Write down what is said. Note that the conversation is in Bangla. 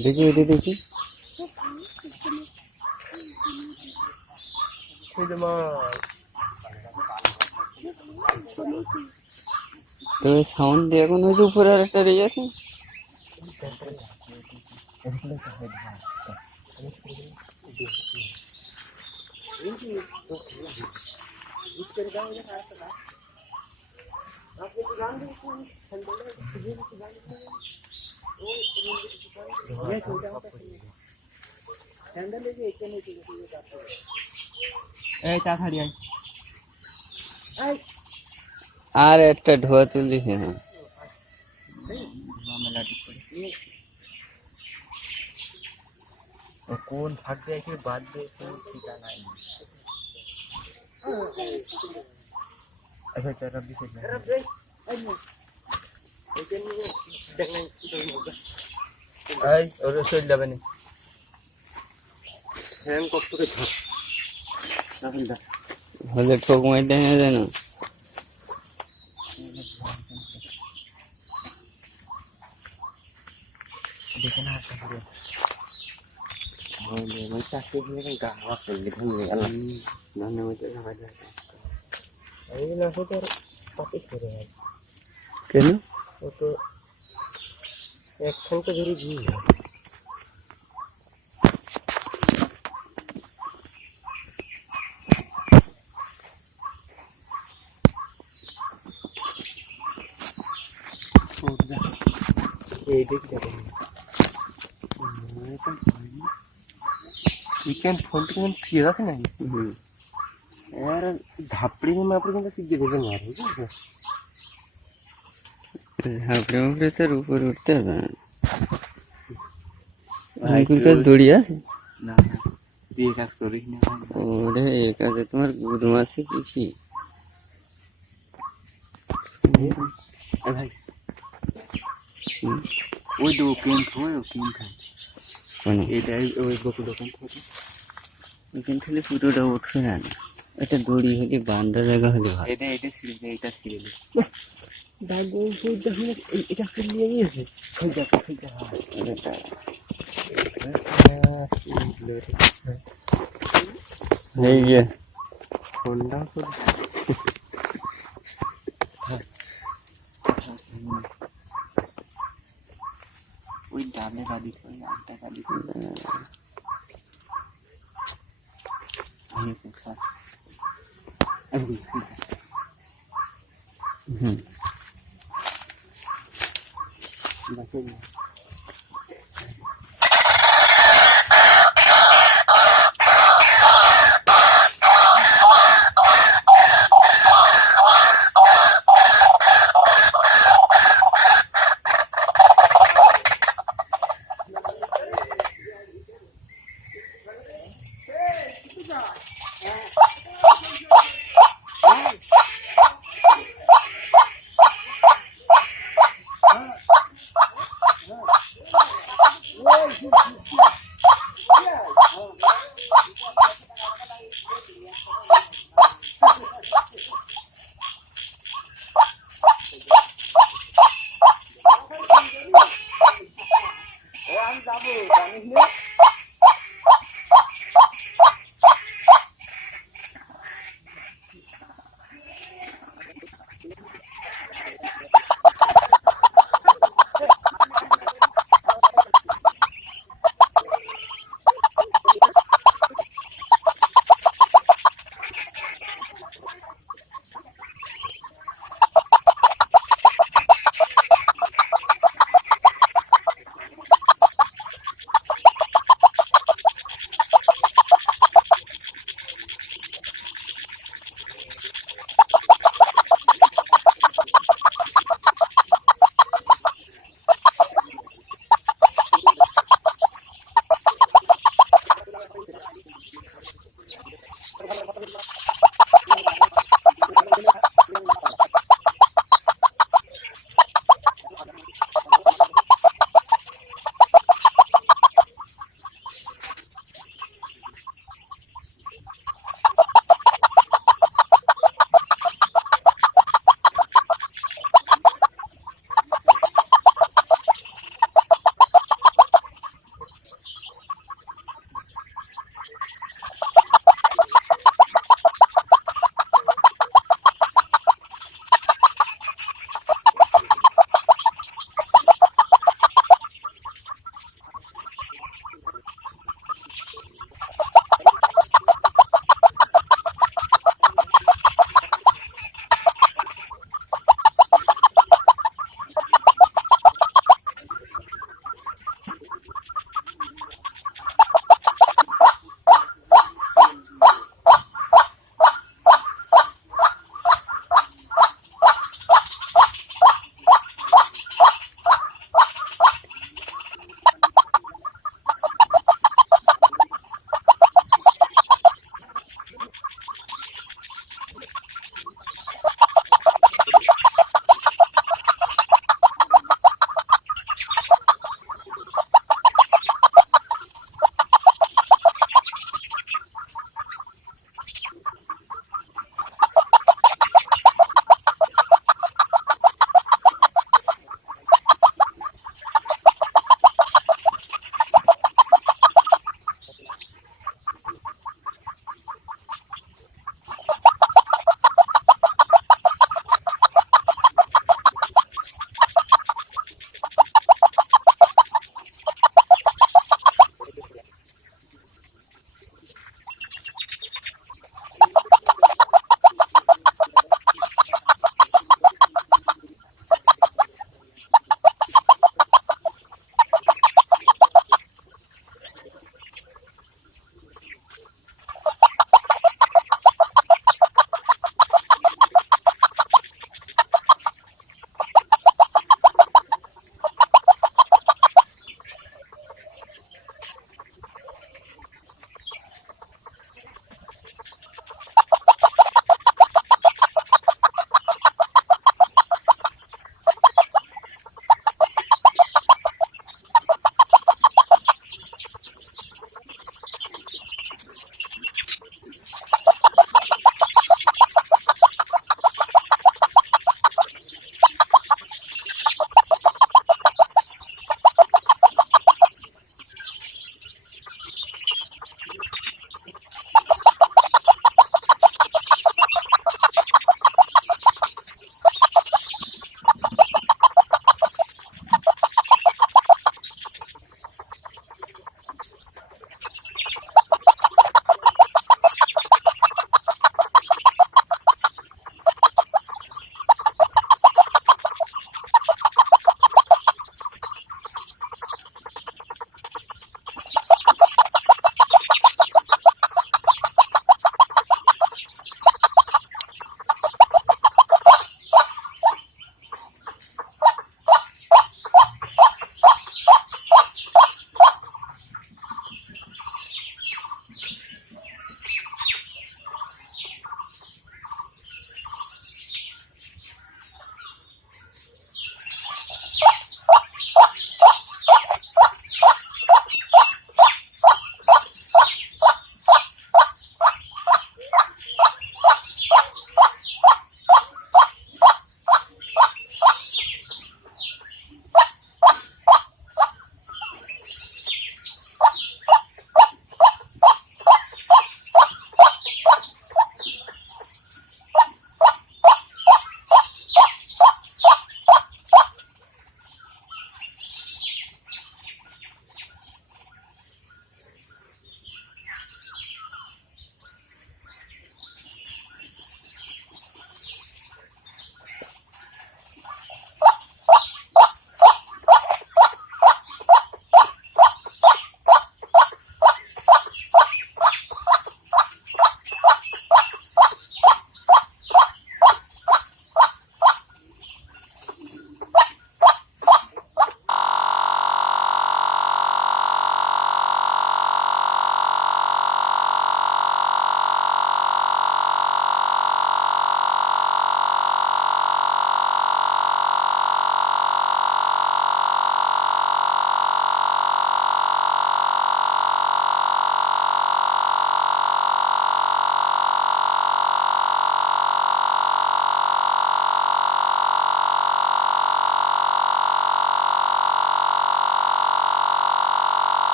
দেখি এটা দেখি তো সাউন্ড দিয়ে এখন ওই যে উপরে আর একটা রেগে আছে আর একটা ঢোয়া তুলিস না কোন ভাগ দিয়ে বাদ দিয়ে ঠিকা নাই আচ্ছা চারা দিছে এই ওরে চল যাবে না ফ্যান কত করে ঝাপ হলে ঠোক মাই দেয় না জানো দেখে না আসা করে मैं चाहते हैं कि गाँव से लिखने में अलग ना ना मुझे लगा जाता है ये ना हो तो पति करे है क्या ना वो तो एक खंड का जरूरी जी है ये देख जाते हैं चिकन फोन तो कौन फिरा था नहीं यार झापड़ी में आप लोगों का सीख देते हैं यार झापड़ी में फिर से ऊपर उठते हैं अंकुर का दुड़िया ना ये का स्टोरी नहीं ओरे एक आगे तुम्हारे गुरुमा से किसी भाई वो दो केन था এটা ওই বকু দোকান থেকে এখান থেকে পুরোটা উঠবে না এটা দড়ি হলে বাঁধা জায়গা হলে ভালো এটা ছিঁড়ে এটা ছিঁড়ে এটা ছিঁড়ে গিয়েছে ফোনটা ওই ডালে বাদি করে আটটা বাদি করে আমি কোথা বাকি আমি যাবো জানিস না